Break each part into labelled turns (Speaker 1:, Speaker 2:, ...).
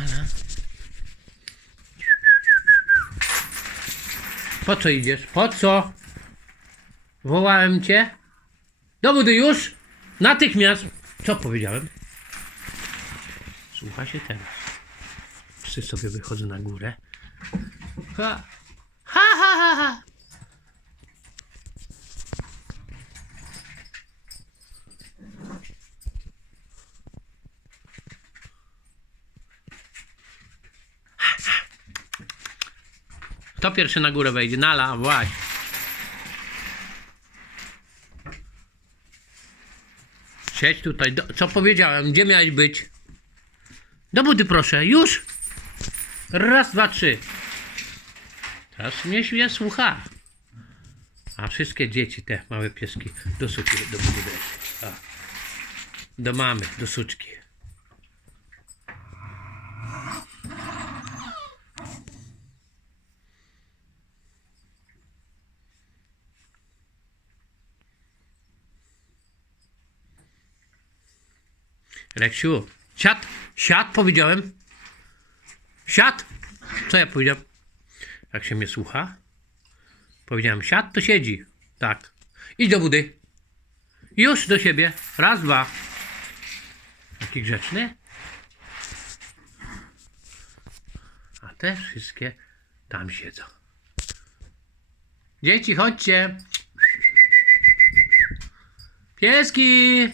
Speaker 1: Ala. Po co idziesz? Po co? Wołałem cię? Do budy już? Natychmiast! Co powiedziałem? Słucha się teraz. Psy sobie wychodzą na górę. Ha, ha, ha, ha! Kto pierwszy na górę wejdzie? Nala, właśnie. Siedź tutaj. Do, co powiedziałem? Gdzie miałeś być? Do budy proszę. Już! Raz, dwa, trzy. Teraz mnie mnie słucha. A wszystkie dzieci, te małe pieski, do suki, do budy. A. Do mamy, do suczki. Reksiu, siad, siad powiedziałem. Siad. Co ja powiedziałem? Jak się mnie słucha? Powiedziałem siad, to siedzi. Tak. Idź do budy. Już do siebie. Raz, dwa. Taki grzeczny. A te wszystkie tam siedzą. Dzieci, chodźcie. Pieski.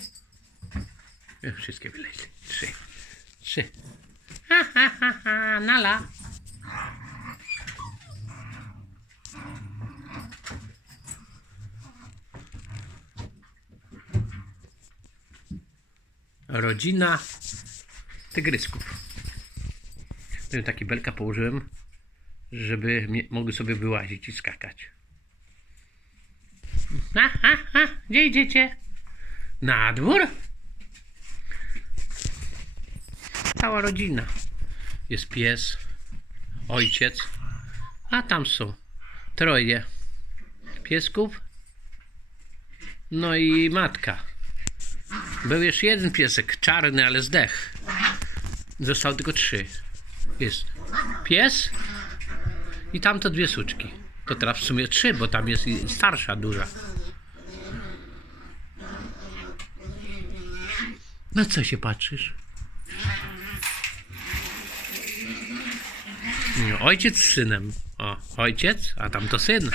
Speaker 1: Wszystkie wyleźli. Trzy. Trzy. Ha, ha, ha, ha. Nala. Rodzina tygrysków. Tu taki belka położyłem, żeby mogły sobie wyłazić i skakać. Ha, ha, ha. Gdzie idziecie? Na dwór? Cała rodzina. Jest pies, ojciec, a tam są troje piesków, no i matka. Był jeszcze jeden piesek, czarny, ale zdech. Zostało tylko trzy. Jest pies i tamto dwie suczki. To teraz w sumie trzy, bo tam jest starsza, duża. No co się patrzysz? No, Ojciec z synem. O, ojciec, a tam to syn.